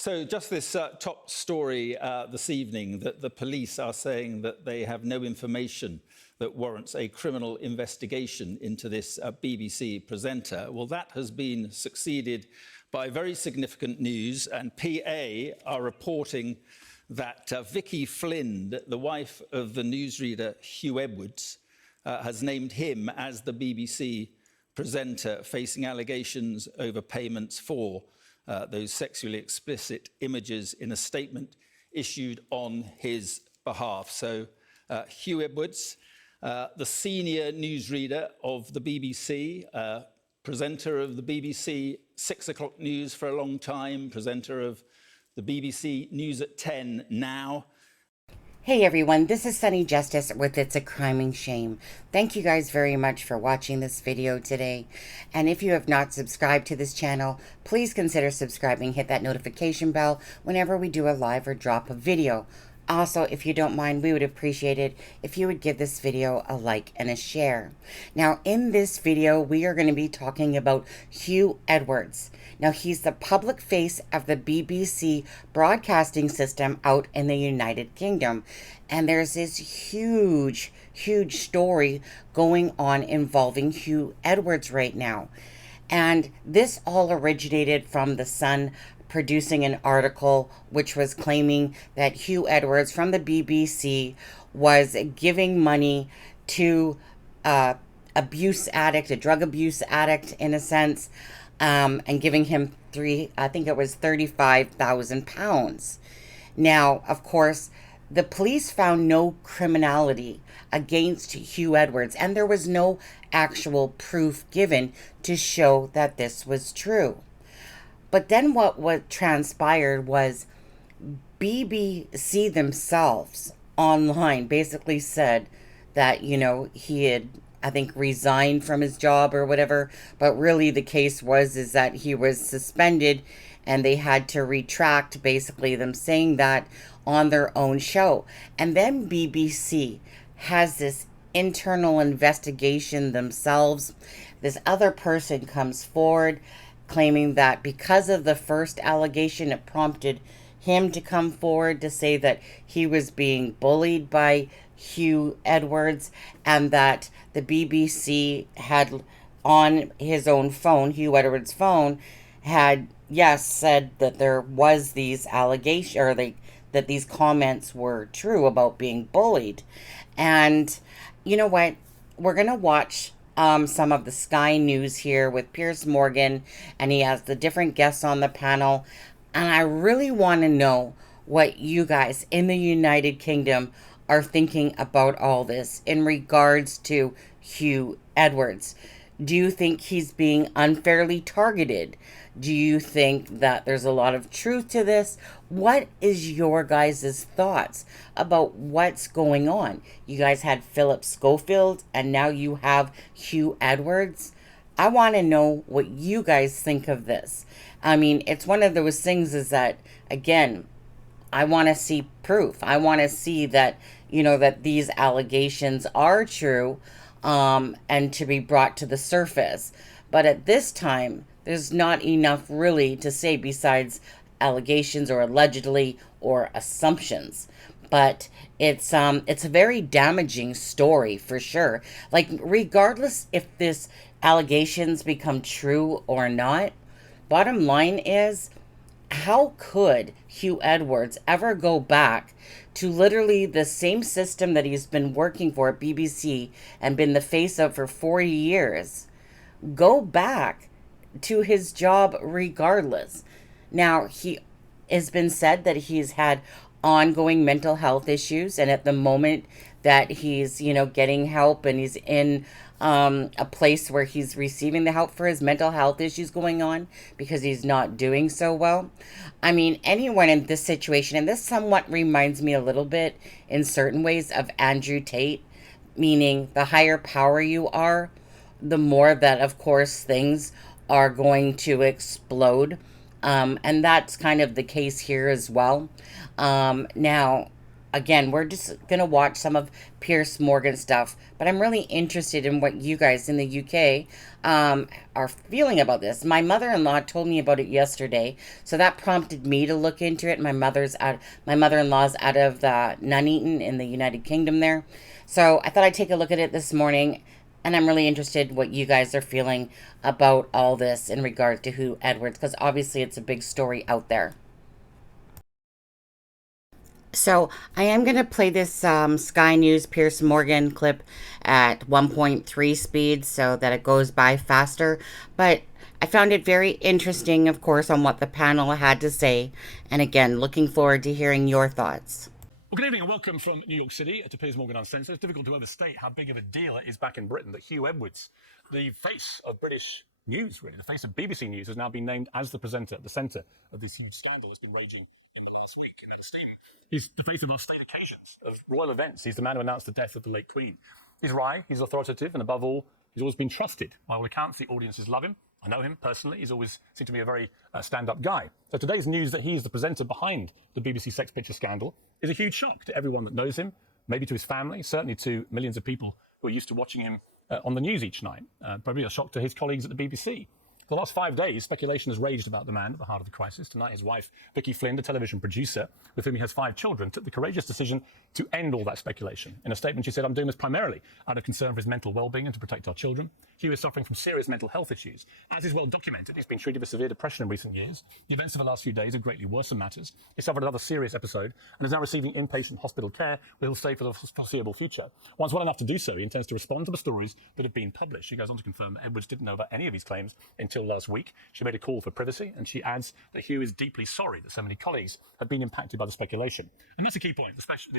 So just this top story this evening that the police are saying that they have no information that warrants a criminal investigation into this BBC presenter. Well, that has been succeeded by very significant news, and PA are reporting that Vicky Flynn, the wife of the newsreader Hugh Edwards, has named him as the BBC presenter facing allegations over payments for those sexually explicit images in a statement issued on his behalf. So Hugh Edwards, the senior newsreader of the BBC, presenter of the BBC 6 o'clock news for a long time, presenter of the BBC News at 10 now. Hey everyone, this is Sunny Justice with It's a Crime and Shame. Thank you guys very much for watching this video today. And if you have not subscribed to this channel, please consider subscribing. Hit that notification bell whenever we do a live or drop a video. Also, if you don't mind, we would appreciate it if you would give this video a like and a share. Now, in this video, we are going to be talking about Hugh Edwards. Now, he's the public face of the BBC broadcasting system out in the United Kingdom. And there's this huge story going on involving Hugh Edwards right now. And this all originated from The Sun producing an article which was claiming that Hugh Edwards from the BBC was giving money to a drug abuse addict in a sense, and giving him £35,000. Now, of course, the police found no criminality against Hugh Edwards, and there was no actual proof given to show that this was true. But then what transpired was BBC themselves online basically said that, he had, I think, resigned from his job or whatever. But really the case is that he was suspended and they had to retract basically them saying that on their own show. And then BBC has this internal investigation themselves. This other person comes forward claiming that because of the first allegation, it prompted him to come forward to say that he was being bullied by Hugh Edwards, and that the BBC had on his own phone, Hugh Edwards' phone, had, yes, said that there was these allegations, or that these comments were true about being bullied. And you know what? We're going to watch some of the Sky News here with Piers Morgan, and he has the different guests on the panel. And I really want to know what you guys in the United Kingdom are thinking about all this in regards to Hugh Edwards. Do you think he's being unfairly targeted? Do you think that there's a lot of truth to this? What is your guys' thoughts about what's going on? You guys had Philip Schofield, and now you have Hugh Edwards. I want to know what you guys think of this. I mean, it's one of those things is that, again, I want to see proof. I want to see that, that these allegations are true, and to be brought to the surface. But at this time, there's not enough really to say besides allegations or allegedly or assumptions. But it's a very damaging story for sure. Like, regardless if this allegations become true or not, bottom line is, how could Hugh Edwards ever go back to literally the same system that he's been working for at BBC and been the face of for 40 years? Go back to his job regardless. Now, he has been said that he's had ongoing mental health issues, and at the moment that he's, getting help and he's in a place where he's receiving the help for his mental health issues going on because he's not doing so well. I mean, anyone in this situation, and this somewhat reminds me a little bit in certain ways of Andrew Tate, meaning the higher power you are, the more that, of course, things are going to explode. And that's kind of the case here as well. Now, again, we're just gonna watch some of Pierce Morgan stuff, but I'm really interested in what you guys in the UK are feeling about this. My mother-in-law told me about it yesterday, so that prompted me to look into it. My mother-in-law's out of the Nuneaton in the United Kingdom there, so I thought I'd take a look at it this morning. And I'm really interested what you guys are feeling about all this in regard to Hugh Edwards, because obviously it's a big story out there. So I am going to play this Sky News Pierce Morgan clip at 1.3 speed so that it goes by faster. But I found it very interesting, of course, on what the panel had to say. And again, looking forward to hearing your thoughts. Well, good evening and welcome from New York City to Piers Morgan Uncensored. It's difficult to overstate how big of a deal it is back in Britain that Hugh Edwards, the face of British news, really, the face of BBC News, has now been named as the presenter at the centre of this huge scandal that's been raging in the last week. He's the face of our state occasions, of royal events. He's the man who announced the death of the late Queen. He's wry, he's authoritative, and above all, he's always been trusted. By all accounts, the audiences love him. I know him personally. He's always seemed to be a very stand-up guy. So today's news that he's the presenter behind the BBC sex picture scandal is a huge shock to everyone that knows him, maybe to his family, certainly to millions of people who are used to watching him on the news each night. Probably a shock to his colleagues at the BBC. For the last 5 days, speculation has raged about the man at the heart of the crisis. Tonight, his wife, Vicky Flynn, a television producer with whom he has 5 children, took the courageous decision to end all that speculation. In a statement, she said, "I'm doing this primarily out of concern for his mental well-being and to protect our children. Hugh is suffering from serious mental health issues. As is well documented, he's been treated for severe depression in recent years. The events of the last few days have greatly worsened matters. He suffered another serious episode and is now receiving inpatient hospital care where he'll stay for the foreseeable future. Once well enough to do so, he intends to respond to the stories that have been published." She goes on to confirm that Edwards didn't know about any of these claims until last week. She made a call for privacy, and she adds that Hugh is deeply sorry that so many colleagues have been impacted by the speculation. And that's a key point. The speculation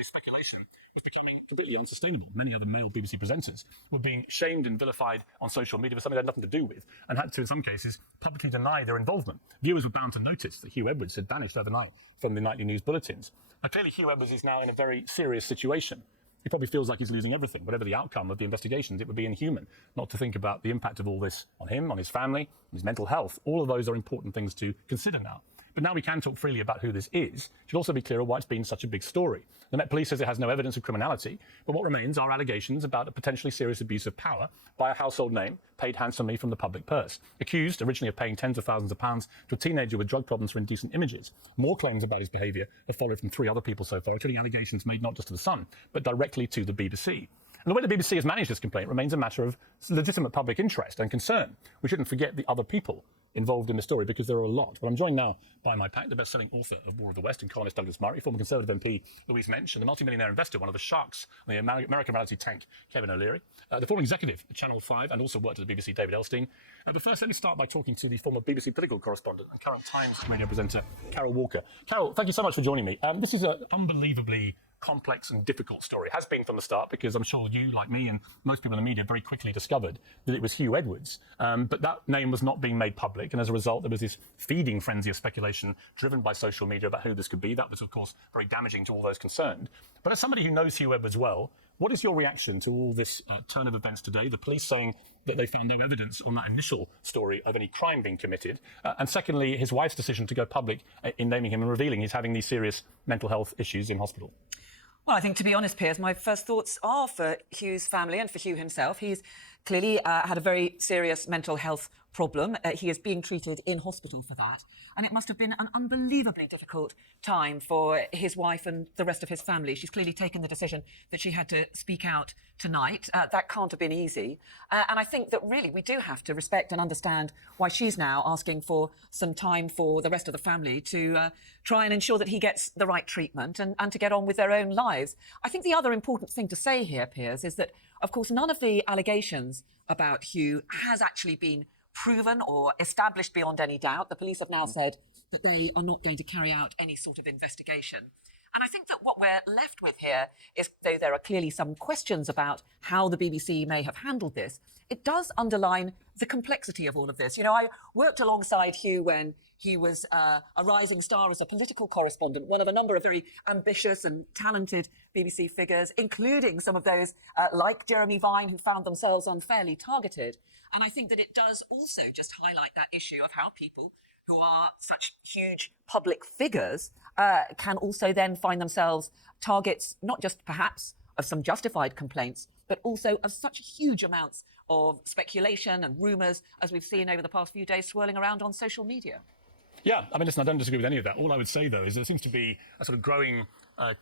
was becoming completely unsustainable. Many other male BBC presenters were being shamed and vilified on social media for something they had nothing to do with, and had to, in some cases, publicly deny their involvement. Viewers were bound to notice that Hugh Edwards had vanished overnight from the nightly news bulletins. Now, clearly, Hugh Edwards is now in a very serious situation. He probably feels like he's losing everything. Whatever the outcome of the investigations, it would be inhuman not to think about the impact of all this on him, on his family, on his mental health. All of those are important things to consider now. But now we can talk freely about who this is. It should also be clearer why it's been such a big story. The Met Police says it has no evidence of criminality, but what remains are allegations about a potentially serious abuse of power by a household name paid handsomely from the public purse. Accused originally of paying tens of thousands of pounds to a teenager with drug problems for indecent images. More claims about his behaviour have followed from 3 other people so far, including allegations made not just to the Sun, but directly to the BBC. And the way the BBC has managed this complaint remains a matter of legitimate public interest and concern. We shouldn't forget the other people involved in the story because there are a lot. But I'm joined now by my pack, the best-selling author of War of the West and columnist Douglas Murray, former Conservative MP Louise Mensch, and the multimillionaire investor, one of the sharks on the American reality tank, Kevin O'Leary, the former executive at Channel 5 and also worked at the BBC, David Elstein. But first, let me start by talking to the former BBC political correspondent and current Times radio presenter, Carol Walker. Carol, thank you so much for joining me. This is an unbelievably complex and difficult story. It has been from the start because I'm sure you, like me, and most people in the media very quickly discovered that it was Hugh Edwards. But that name was not being made public, and as a result, there was this feeding frenzy of speculation driven by social media about who this could be. That was, of course, very damaging to all those concerned. But as somebody who knows Hugh Edwards well, what is your reaction to all this turn of events today? The police saying that they found no evidence on that initial story of any crime being committed. And secondly, his wife's decision to go public in naming him and revealing he's having these serious mental health issues in hospital. Well, I think, to be honest, Piers, my first thoughts are for Hugh's family and for Hugh himself. He's clearly had a very serious mental health problem. He is being treated in hospital for that. And it must have been an unbelievably difficult time for his wife and the rest of his family. She's clearly taken the decision that she had to speak out tonight. That can't have been easy. And I think that really we do have to respect and understand why she's now asking for some time for the rest of the family to try and ensure that he gets the right treatment and to get on with their own lives. I think the other important thing to say here, Piers, is that, of course, none of the allegations about Hugh has actually been proven or established beyond any doubt. The police have now said that they are not going to carry out any sort of investigation. And I think that what we're left with here is, though there are clearly some questions about how the BBC may have handled this, it does underline the complexity of all of this. You know, I worked alongside Hugh when he was a rising star as a political correspondent, one of a number of very ambitious and talented BBC figures, including some of those like Jeremy Vine, who found themselves unfairly targeted. And I think that it does also just highlight that issue of how people who are such huge public figures can also then find themselves targets, not just perhaps of some justified complaints, but also of such huge amounts of speculation and rumours as we've seen over the past few days swirling around on social media. Yeah, I mean, listen, I don't disagree with any of that. All I would say, though, is there seems to be a sort of growing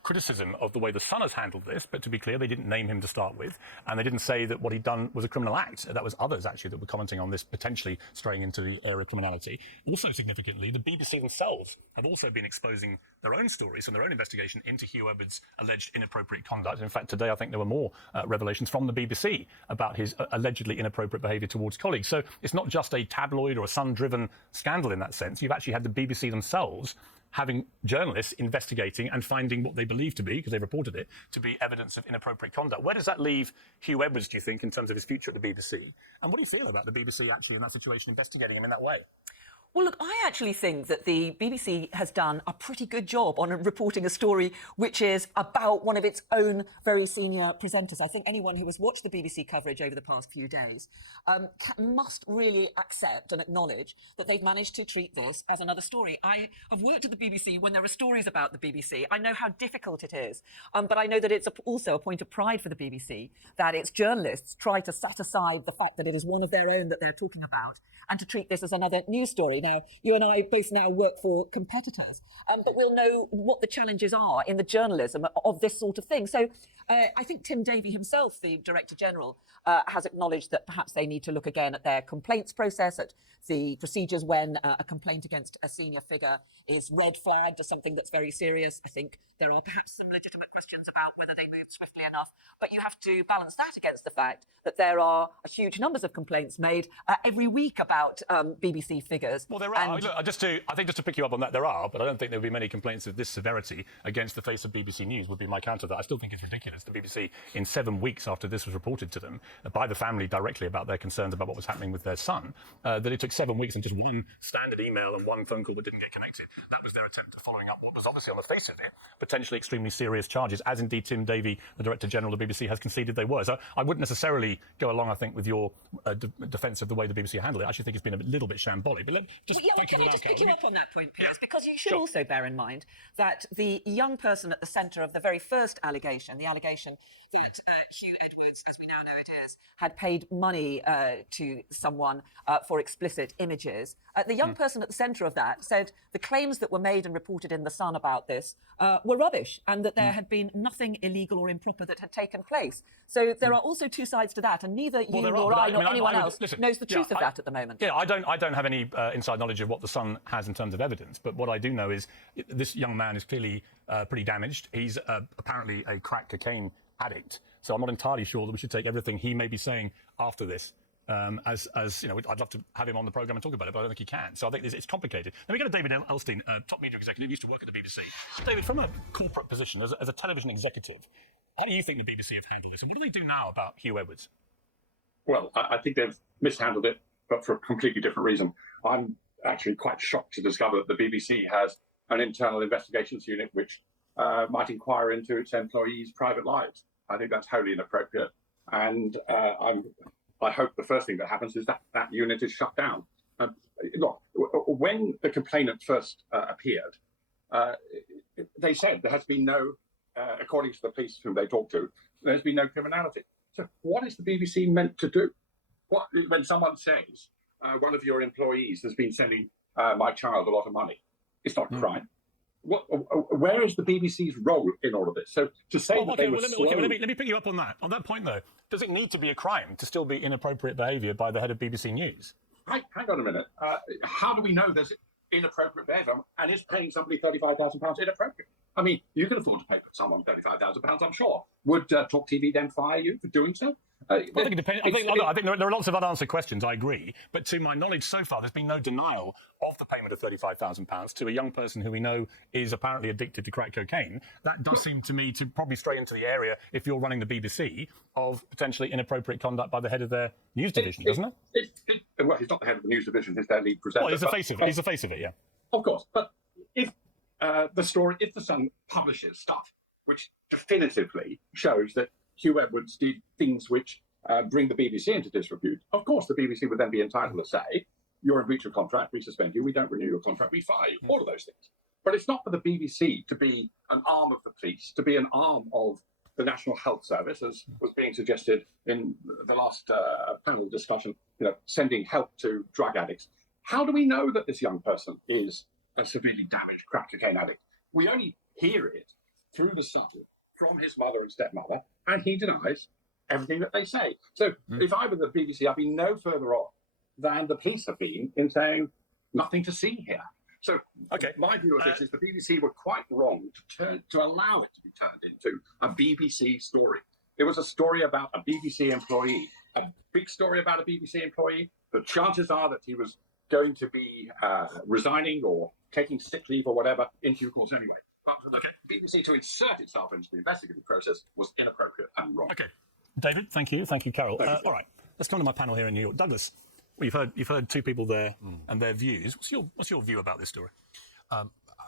criticism of the way the Sun has handled this. But to be clear, they didn't name him to start with, and they didn't say that what he'd done was a criminal act. That was others, actually, that were commenting on this potentially straying into the area of criminality. Also, significantly, the BBC themselves have also been exposing their own stories and their own investigation into Hugh Edwards' alleged inappropriate conduct. In fact, today, I think there were more revelations from the BBC about his allegedly inappropriate behaviour towards colleagues. So it's not just a tabloid or a Sun-driven scandal in that sense. You've actually had the BBC themselves having journalists investigating and finding what they believe to be, because they've reported it, to be evidence of inappropriate conduct. Where does that leave Hugh Edwards, do you think, in terms of his future at the BBC? And what do you feel about the BBC actually in that situation investigating him in that way? Well, look, I actually think that the BBC has done a pretty good job on reporting a story which is about one of its own very senior presenters. I think anyone who has watched the BBC coverage over the past few days must really accept and acknowledge that they've managed to treat this as another story. I have worked at the BBC when there are stories about the BBC. I know how difficult it is, but I know that it's also a point of pride for the BBC that its journalists try to set aside the fact that it is one of their own that they're talking about and to treat this as another news story. Now, you and I both now work for competitors, but we'll know what the challenges are in the journalism of this sort of thing. So I think Tim Davie himself, the Director General, has acknowledged that perhaps they need to look again at their complaints process, at the procedures when a complaint against a senior figure is red flagged as something that's very serious. I think there are perhaps some legitimate questions about whether they moved swiftly enough, but you have to balance that against the fact that there are huge numbers of complaints made every week about BBC figures. Well, there are. Look, just to pick you up on that, there are, but I don't think there would be many complaints of this severity against the face of BBC News, would be my counter to that. I still think it's ridiculous. The BBC, in 7 weeks after this was reported to them by the family directly about their concerns about what was happening with their son, that it took 7 weeks and just one standard email and one phone call that didn't get connected. That was their attempt at following up what was obviously on the face of it, potentially extremely serious charges, as indeed Tim Davie, the Director General of the BBC, has conceded they were. So I wouldn't necessarily go along, I think, with your defence of the way the BBC handled it. I actually think it's been a little bit shambolic. But can I just pick you up on that point, Piers? Because you should also bear in mind that the young person at the centre of the very first allegation, the allegation that Hugh Edwards, as we now know it is, had paid money to someone for explicit images. The young person at the centre of that said the claims that were made and reported in The Sun about this were rubbish and that there had been nothing illegal or improper that had taken place. So there are also two sides to that, and neither you nor I nor anyone else knows the truth of that at the moment. Yeah, I don't have any inside knowledge of what The Sun has in terms of evidence, but what I do know is this young man is clearly pretty damaged. He's apparently a crack cocaine addict, so I'm not entirely sure that we should take everything he may be saying after this as you know, I'd love to have him on the programme and talk about it, but I don't think he can. So I think it's complicated. Then we go to David Elstein, top media executive, used to work at the BBC. David, from a corporate position, as a television executive, how do you think the BBC have handled this? And what do they do now about Hugh Edwards? Well, I think they've mishandled it, but for a completely different reason. I'm actually quite shocked to discover that the BBC has an internal investigations unit which might inquire into its employees' private lives. I think that's wholly inappropriate. And I hope the first thing that happens is that unit is shut down. Look, when the complainant first appeared, they said there has been no, according to the police whom they talked to, there's been no criminality. So what is the BBC meant to do? When someone says one of your employees has been sending my child a lot of money, it's not a crime. Where is the BBC's role in all of this? So to say let me pick you up on that. On that point, though, does it need to be a crime to still be inappropriate behaviour by the head of BBC News? Hang on a minute. How do we know there's inappropriate behaviour? And is paying somebody £35,000 inappropriate? I mean, you can afford to pay someone £35,000, I'm sure. Would Talk TV then fire you for doing so? I think it depends. I think there are lots of unanswered questions, I agree. But to my knowledge so far, there's been no denial of the payment of £35,000 to a young person who we know is apparently addicted to crack cocaine. That does seem to me to probably stray into the area, if you're running the BBC, of potentially inappropriate conduct by the head of their news division, doesn't it? Well, he's not the head of the news division, he's their lead presenter. Well, he's the face of it. He's the face of it, yeah. Of course. But if the Sun publishes stuff which definitively shows that Hugh Edwards did things which bring the BBC into disrepute, of course the BBC would then be entitled to say, you're in breach of contract, we suspend you, we don't renew your contract, we fire you, all of those things. But it's not for the BBC to be an arm of the police, to be an arm of the National Health Service, as was being suggested in the last panel discussion, sending help to drug addicts. How do we know that this young person is a severely damaged crack cocaine addict? We only hear it through the son from his mother and stepmother, and he denies everything that they say. So if I were the BBC, I'd be no further off than the police have been in saying nothing to see here. So my view of this is the BBC were quite wrong to allow it to be turned into a BBC story. It was a story about a BBC employee, a big story about a BBC employee. The chances are that he was going to be resigning or taking sick leave or whatever in due course anyway. But for the BBC to insert itself into the investigative process was inappropriate and wrong. Okay, David, thank you, Carol. All right, let's come to my panel here in New York. Douglas, well, you've heard two people there and their views. What's your view about this story?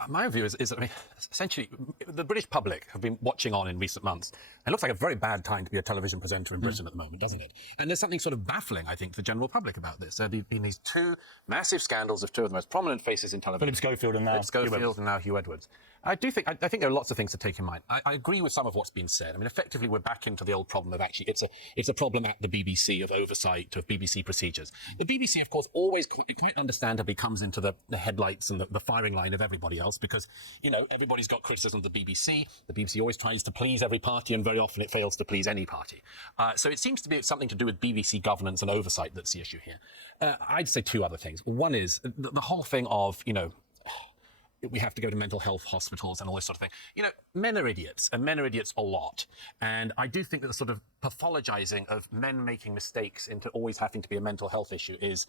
My view is that, I mean, essentially, the British public have been watching on in recent months. It looks like a very bad time to be a television presenter in Britain at the moment, doesn't it? And there's something sort of baffling, I think, to the general public about this. There have been these two massive scandals of two of the most prominent faces in television. Philip Schofield and now Hugh Edwards. I think there are lots of things to take in mind. I agree with some of what's been said. I mean, effectively, we're back into the old problem of actually it's a problem at the BBC of oversight of BBC procedures. The BBC, of course, always quite understandably comes into the headlights and the firing line of everybody else because, everybody's got criticism of the BBC. The BBC always tries to please every party and very often it fails to please any party. So it seems to be something to do with BBC governance and oversight that's the issue here. I'd say two other things. One is the whole thing of, we have to go to mental health hospitals and all this sort of thing. Men are idiots, and men are idiots a lot. And I do think that the sort of pathologizing of men making mistakes into always having to be a mental health issue is,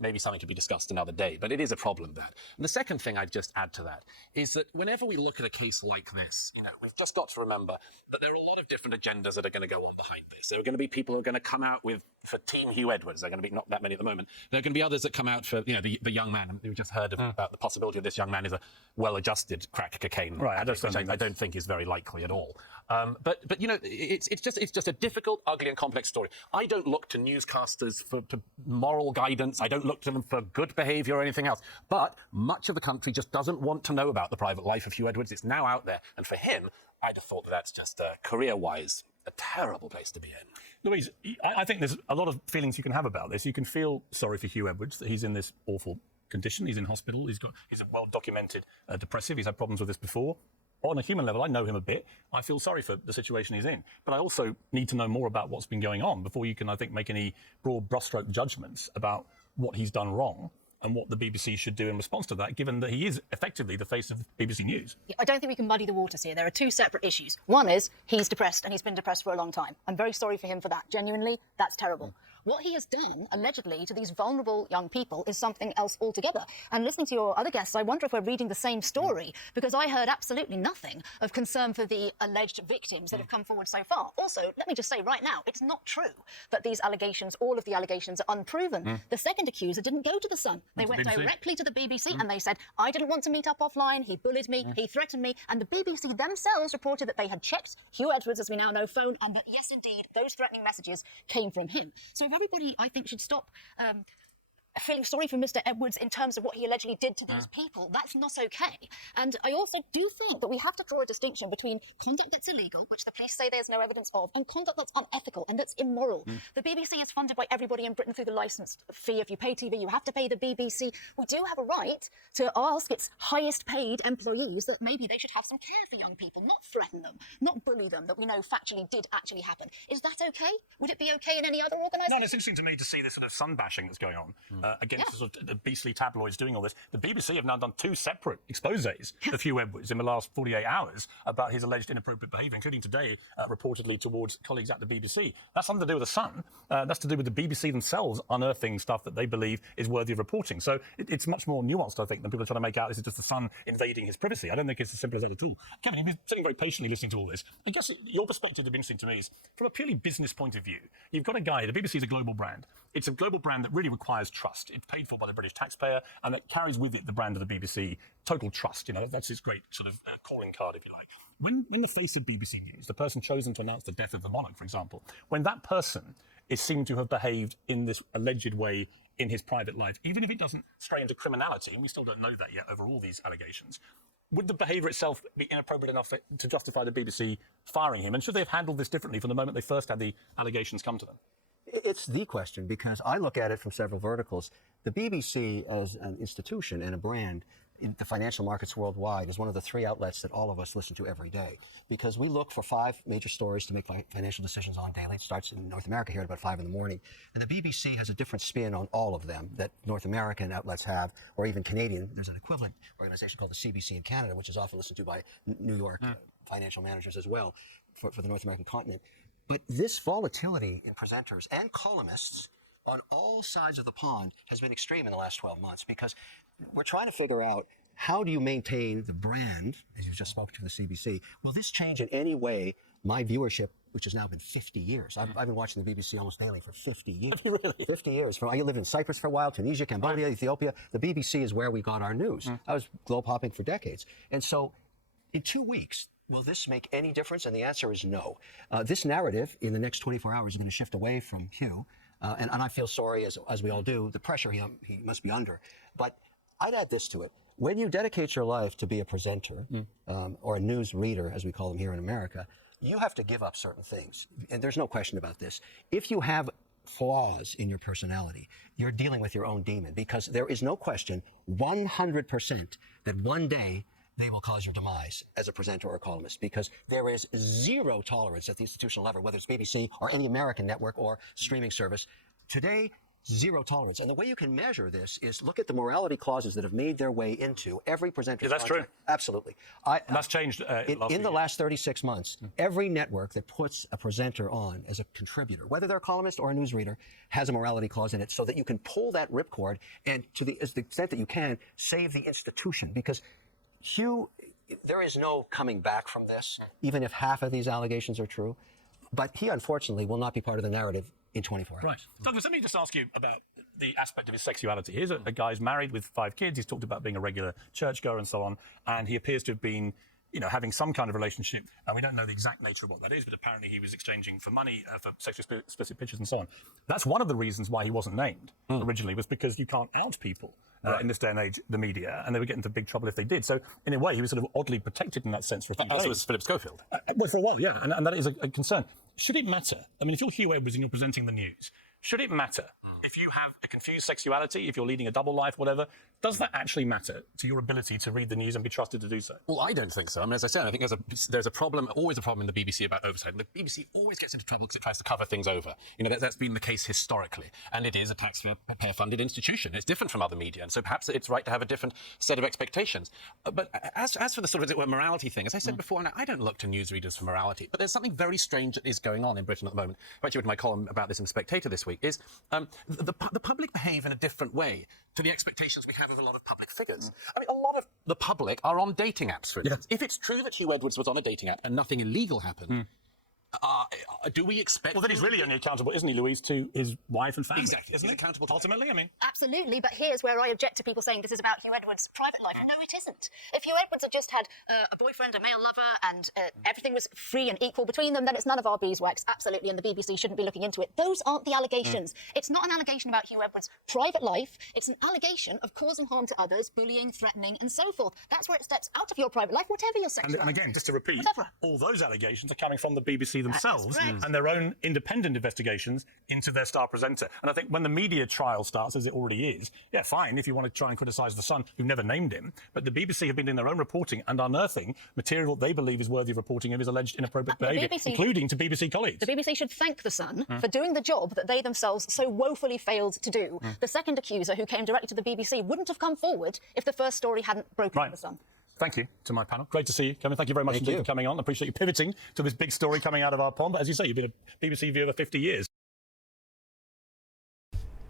maybe something to be discussed another day, but it is a problem, that. And the second thing I'd just add to that is that whenever we look at a case like this, we've just got to remember that there are a lot of different agendas that are going to go on behind this. There are going to be people who are going to come out for Team Hugh Edwards. There are going to be not that many at the moment. There are going to be others that come out for, the young man. We just heard about the possibility of this young man is a well-adjusted crack cocaine. Right, I don't think is very likely at all. But it's just a difficult, ugly, and complex story. I don't look to newscasters for moral guidance. I don't look to them for good behaviour or anything else. But much of the country just doesn't want to know about the private life of Hugh Edwards. It's now out there, and for him, I'd have thought that's just career-wise a terrible place to be in. Louise, I think there's a lot of feelings you can have about this. You can feel sorry for Hugh Edwards, that he's in this awful condition. He's in hospital. He's a well-documented depressive. He's had problems with this before. On a human level, I know him a bit. I feel sorry for the situation he's in. But I also need to know more about what's been going on before you can, I think, make any broad brushstroke judgments about what he's done wrong and what the BBC should do in response to that, given that he is effectively the face of BBC News. I don't think we can muddy the waters here. There are two separate issues. One is he's depressed, and he's been depressed for a long time. I'm very sorry for him for that. Genuinely, that's terrible. What he has done, allegedly, to these vulnerable young people is something else altogether. And listening to your other guests, I wonder if we're reading the same story, because I heard absolutely nothing of concern for the alleged victims that have come forward so far. Also, let me just say right now, it's not true that these allegations, all of the allegations, are unproven. The second accuser didn't go to The Sun. They went directly to the BBC and they said, I didn't want to meet up offline, he bullied me, he threatened me, and the BBC themselves reported that they had checked Hugh Edwards, as we now know, phone, and that, yes, indeed, those threatening messages came from him. So everybody, I think, should stop feeling sorry for Mr. Edwards in terms of what he allegedly did to those people. That's not okay. And I also do think that we have to draw a distinction between conduct that's illegal, which the police say there's no evidence of, and conduct that's unethical and that's immoral. The BBC is funded by everybody in Britain through the licence fee. If you pay TV, you have to pay the BBC. We do have a right to ask its highest paid employees that maybe they should have some care for young people, not threaten them, not bully them, that we know factually did actually happen. Is that okay? Would it be okay in any other organisation? No, it's interesting to me to see this sort of sun bashing that's going on against the sort of the beastly tabloids doing all this. The BBC have now done two separate exposés of Hugh Edwards in the last 48 hours about his alleged inappropriate behaviour, including today, reportedly towards colleagues at the BBC. That's nothing to do with The Sun. That's to do with the BBC themselves unearthing stuff that they believe is worthy of reporting. So it's much more nuanced, I think, than people are trying to make out this is just The Sun invading his privacy. I don't think it's as simple as that at all. Kevin, you've been sitting very patiently listening to all this. I guess your perspective would be interesting to me is, from a purely business point of view, you've got a guy, the BBC is a global brand. It's a global brand that really requires trust. It's paid for by the British taxpayer, and it carries with it the brand of the BBC, total trust. That's its great sort of calling card, if you like. When the face of BBC News, the person chosen to announce the death of the monarch, for example, when that person is seen to have behaved in this alleged way in his private life, even if it doesn't stray into criminality, and we still don't know that yet over all these allegations, would the behaviour itself be inappropriate enough to justify the BBC firing him? And should they have handled this differently from the moment they first had the allegations come to them? It's the question, because I look at it from several verticals. The BBC as an institution and a brand in the financial markets worldwide is one of the 3 outlets that all of us listen to every day, because we look for 5 major stories to make financial decisions on daily. It starts in North America here at about 5 in the morning. And the BBC has a different spin on all of them that North American outlets have, or even Canadian. There's an equivalent organization called the CBC in Canada, which is often listened to by New York financial managers as well for the North American continent. But this volatility in presenters and columnists on all sides of the pond has been extreme in the last 12 months, because we're trying to figure out, how do you maintain the brand, as you just spoke to the CBC? Will this change in any way my viewership, which has now been 50 years? I've been watching the BBC almost daily for 50 years. Have you really? 50 years. I lived in Cyprus for a while, Tunisia, Cambodia, Ethiopia. The BBC is where we got our news. I was globe hopping for decades. And so in 2 weeks, will this make any difference? And the answer is no. This narrative in the next 24 hours is going to shift away from Hugh. And I feel sorry, as we all do, the pressure he must be under. But I'd add this to it. When you dedicate your life to be a presenter, or a news reader, as we call them here in America, you have to give up certain things. And there's no question about this. If you have flaws in your personality, you're dealing with your own demon, because there is no question, 100%, that one day they will cause your demise as a presenter or a columnist, because there is zero tolerance at the institutional level, whether it's BBC or any American network or streaming service. Today, zero tolerance. And the way you can measure this is look at the morality clauses that have made their way into every presenter's that's contract. true. Absolutely. And that's changed In the last 36 months, every network that puts a presenter on as a contributor, whether they're a columnist or a newsreader, has a morality clause in it, so that you can pull that ripcord and, to the extent that you can, save the institution. Because Hugh, there is no coming back from this, even if half of these allegations are true. But he, unfortunately, will not be part of the narrative in 24 hours. Right. Douglas, let me just ask you about the aspect of his sexuality. Here's a guy who's married with 5 kids. He's talked about being a regular churchgoer and so on. And he appears to have been, having some kind of relationship. And we don't know the exact nature of what that is, but apparently he was exchanging for money for sexually explicit pictures and so on. That's one of the reasons why he wasn't named originally, was because you can't out people in this day and age, the media, and they would get into big trouble if they did. So in a way, he was sort of oddly protected in that sense for a few days. As was Philip Schofield. Well, for a while, yeah, and that is a concern. Should it matter? I mean, if you're Hugh Edwards and you're presenting the news, should it matter if you have a confused sexuality, if you're leading a double life, whatever? Does that actually matter to your ability to read the news and be trusted to do so? Well, I don't think so. I mean, as I said, I think there's a problem, always a problem in the BBC about oversight. And the BBC always gets into trouble because it tries to cover things over. That's been the case historically. And it is a taxpayer-funded institution. It's different from other media. And so perhaps it's right to have a different set of expectations. But as for the sort of morality thing, as I said before, and I don't look to newsreaders for morality, but there's something very strange that is going on in Britain at the moment. I actually read my column about this in Spectator this week, is the public behave in a different way to the expectations we have of a lot of public figures. I mean, a lot of the public are on dating apps, for instance. If it's true that Hugh Edwards was on a dating app and nothing illegal happened, do we expect... Well, then he's really only accountable, isn't he, Louise, to his wife and family? Exactly. Isn't He's he? accountable to Ultimately, I mean... Absolutely, but here's where I object to people saying this is about Hugh Edwards' private life. No, it isn't. If Hugh Edwards had just had a boyfriend, a male lover, and everything was free and equal between them, then it's none of our beeswax, absolutely, and the BBC shouldn't be looking into it. Those aren't the allegations. It's not an allegation about Hugh Edwards' private life. It's an allegation of causing harm to others, bullying, threatening, and so forth. That's where it steps out of your private life, whatever your sexuality. And again, just to repeat, Whatever. all those allegations are coming from the BBC themselves correct. and their own independent investigations into their star presenter. And I think when the media trial starts, as it already is, yeah, fine, if you want to try and criticise The Sun, who never named him, but the BBC have been doing their own reporting and unearthing material they believe is worthy of reporting of his alleged inappropriate behaviour, including to BBC colleagues. The BBC should thank The Sun for doing the job that they themselves so woefully failed to do. The second accuser, who came directly to the BBC, wouldn't have come forward if the first story hadn't broken The Sun. Thank you to my panel. Great to see you, Kevin. Thank you very much indeed for coming on. I appreciate you pivoting to this big story coming out of our pond. But as you say, you've been a BBC viewer for 50 years.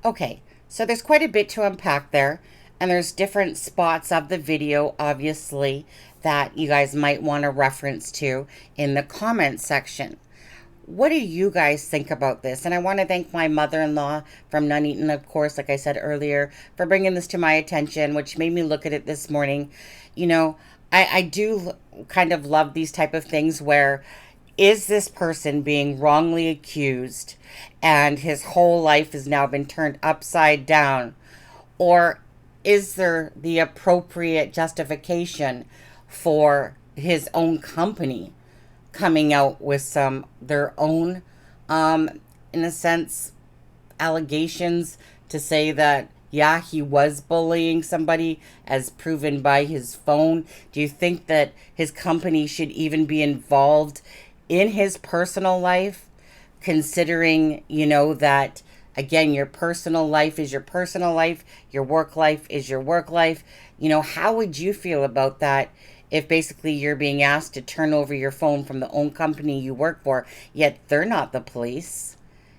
Okay, so there's quite a bit to unpack there, and there's different spots of the video, obviously, that you guys might want to reference to in the comment section. What do you guys think about this? And I want to thank my mother-in-law from Nuneaton, of course, like I said earlier, for bringing this to my attention, which made me look at it this morning. I do kind of love these type of things where is this person being wrongly accused and his whole life has now been turned upside down? Or is there the appropriate justification for his own company coming out with their own, in a sense, allegations to say that, yeah, he was bullying somebody as proven by his phone? Do you think that his company should even be involved in his personal life, considering, that, again, your personal life is your personal life, your work life is your work life? How would you feel about that if basically you're being asked to turn over your phone from the own company you work for, yet they're not the police?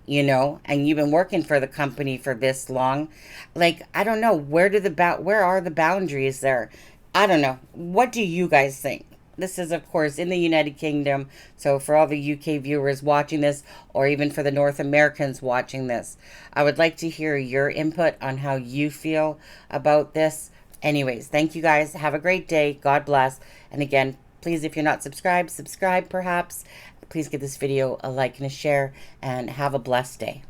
And you've been working for the company for this long? Like, I don't know, where are the boundaries there? I don't know. What do you guys think? This is, of course, in the United Kingdom. So for all the UK viewers watching this, or even for the North Americans watching this, I would like to hear your input on how you feel about this. Anyways, thank you guys. Have a great day. God bless. And again, please, if you're not subscribed, subscribe perhaps. Please give this video a like and a share, and have a blessed day.